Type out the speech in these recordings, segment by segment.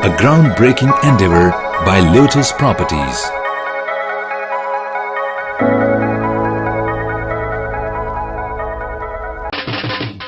a groundbreaking endeavor by Lotus Properties۔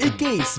21،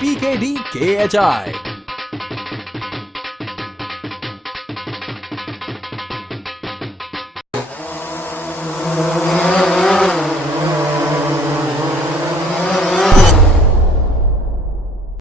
#PKDKHI